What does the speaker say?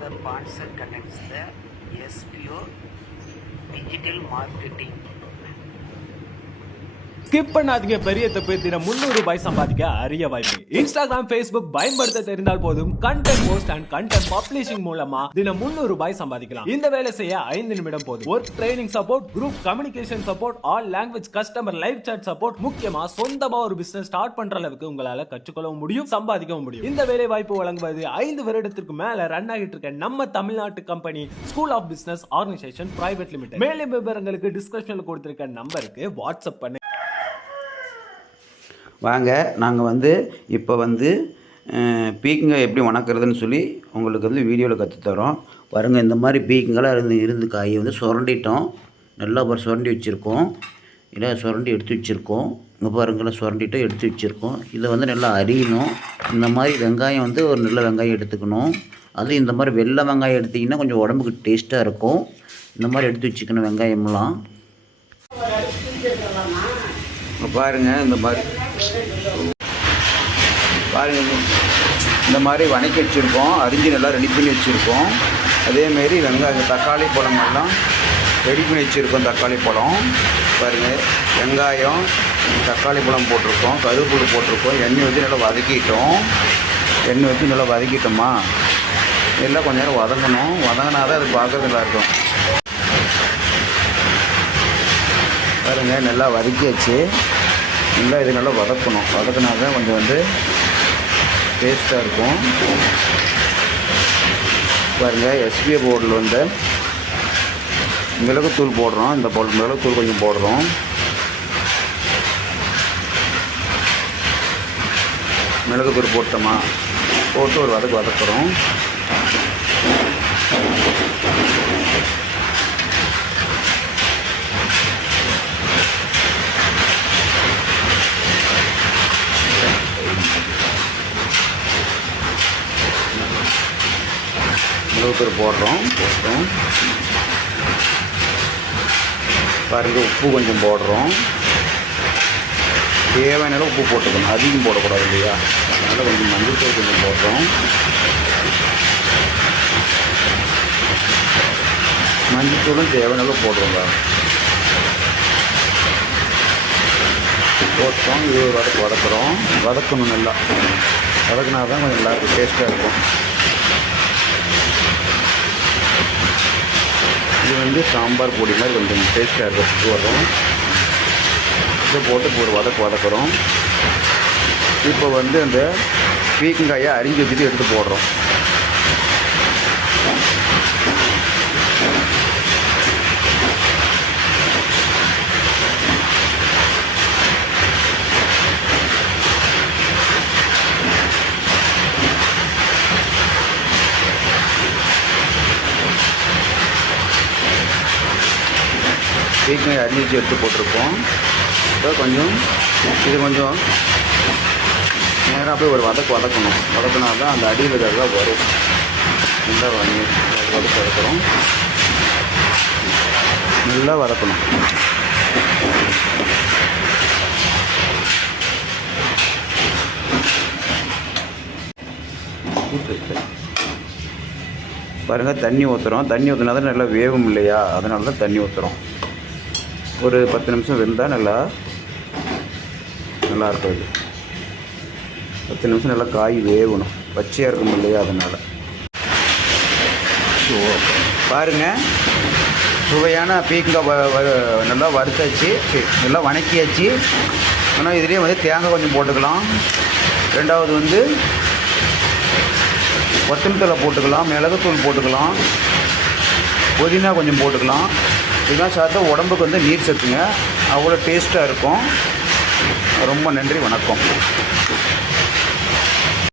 The sponsor connects the SPO digital marketing. Skip பண்ணாதீங்க. பெரிய தப்பு. தினம் 300 ரூபாய் சம்பாதிக்க அரிய வாய்ப்பு. இன்ஸ்டாகிராம், ஃபேஸ்புக் பயன்படுத்த தெரிந்தால் போதும் content post and content publishing மூலமா தினம் 300 ரூபாய் சம்பாதிக்கலாம். இந்த வேலை செய்ய 5 நிமிடம் போதும். Work training support, group communication support, all language customer live chat support, முக்கியமா சொந்தமா ஒரு பிசினஸ் ஸ்டார்ட் பண்ற அளவுக்கு உங்களால கற்றுக்கொள்ளவும் முடியும், சம்பாதிக்கவும் முடியும். இந்த வேலை வாய்ப்பு வழங்குவது 5 வருடத்திற்கு மேல ரன் ஆகிட்டு இருக்க நம்ம தமிழ்நாட்டு company school of business organisation private limited. மேலும் விவரங்களுக்கு டிஸ்கிரிப்ஷன்ல கொடுத்திருக்க நம்பருக்கு வாட்ஸ்அப் பண்ணு. வாங்க, நாங்கள் இப்போ பீக்கங்காய் எப்படி வணக்கிறதுன்னு சொல்லி உங்களுக்கு வீடியோவில் கற்றுத்தரோம். பாருங்கள், இந்த மாதிரி பீக்கங்காய் இருந்து காயை சுரண்டிட்டோம். நல்லா சுரண்டி வச்சுருக்கோம். இல்லை சுரண்டி எடுத்து வச்சுருக்கோம். இங்கே பாருங்கள்லாம் சுரண்டிட்டு எடுத்து வச்சுருக்கோம். இதை நல்லா அரியணும். இந்த மாதிரி வெங்காயம் ஒரு நல்ல வெங்காயம் எடுத்துக்கணும். அதுவும் இந்த மாதிரி வெள்ளை வெங்காயம் எடுத்திங்கன்னா கொஞ்சம் உடம்புக்கு டேஸ்ட்டாக இருக்கும். இந்த மாதிரி எடுத்து வச்சுக்கணும் வெங்காயம்லாம். பாருங்கள், இந்த மாதிரி பாருங்கள், இந்த மாதிரி வணக்கி வச்சுருக்கோம். அரிஞ்சு நல்லா ரெடி பண்ணி வச்சுருக்கோம். அதேமாரி வெங்காயம், தக்காளி பழமெல்லாம் ரெடி பண்ணி வச்சுருக்கோம். தக்காளி பழம் பாருங்கள், வெங்காயம், தக்காளி பழம் போட்டிருக்கோம், கருவேப்பிலை போட்டிருக்கோம். எண்ணெய் வச்சு நல்லா வதக்கிட்டோம். எண்ணெய் வச்சு நல்லா வதக்கிட்டோமா, எல்லாம் கொஞ்சம் நேரம் வதங்கணும். வதங்கினா தான் அது பார்க்கறது நல்லாயிருக்கும். பாருங்கள், நல்லா வதக்கியாச்சு. நல்லா இது நல்லா வதக்கணும். வதக்கினா தான் கொஞ்சம் டேஸ்ட்டாக இருக்கும். பாருங்கள், எஸ்பிஐ போர்டில் மிளகுத்தூள் போடுறோம். இந்த மிளகுத்தூள் கொஞ்சம் போடுறோம். மிளகுத்தூள் போட்டோமா, போட்டு ஒரு வதக்குறோம். மிளகுத்தூள் போட்டோம். பாருங்கள், உப்பு கொஞ்சம் போடுறோம். தேவையான உப்பு போட்டுக்கணும், அதிகம் போடக்கூடாது இல்லையா. அதனால் கொஞ்சம் மஞ்சள் கொஞ்சம் போடுறோம். மஞ்சள் தூளும் தேவையான போடுறோங்க. போட்டோம். இது வதக்கணும். நல்லா வதக்கினா தான் கொஞ்சம் நல்லாயிருக்கும், டேஸ்ட்டாக இருக்கும். இது சாம்பார் பொடி மாதிரி கொஞ்சம் டேஸ்ட்டாக இருக்கும் வரும். இதை போட்டு ஒரு வதக்குறோம். இப்போ அந்த பீக்கங்காயை அரிஞ்சு வச்சுட்டு எடுத்து போடுறோம். பீக்கங்காய் அரிஞ்சு எடுத்து போட்டிருக்கோம். இப்போ இது கொஞ்சம் நேராக போய் ஒரு வதக்கணும். வதக்கினா தான் அந்த அடியில் இருக்கிறதெல்லாம் வரும். நல்லா வதக்குறோம். நல்லா வதக்கணும். பாருங்கள், தண்ணி ஊற்றுறோம். தண்ணி ஊற்றினா தான் நல்லா வேகும் இல்லையா, அதனால தான் தண்ணி ஊற்றுறோம். ஒரு 10 நிமிஷம் வெந்தால் நல்லாயிருக்கும். இது 10 நிமிஷம் நல்லா காய் வேகணும். பச்சையாக இருக்கும் இல்லையா, அதனால். ஸோ பாருங்கள், சுவையான பீக்கங்காய் நல்லா வறுத்தாச்சு, நல்லா வணக்கியாச்சு. ஆனால் இதுலேயே தேங்காய் கொஞ்சம் போட்டுக்கலாம். ரெண்டாவது கொத்தமல்லி போட்டுக்கலாம், மிளகுத்தூள் போட்டுக்கலாம், புதினா கொஞ்சம் போட்டுக்கலாம். இதெல்லாம் சாப்பிட்டா உடம்புக்கு நீர் சத்துங்க, அவ்வளோ டேஸ்ட்டாக இருக்கும். ரொம்ப நன்றி, வணக்கம்.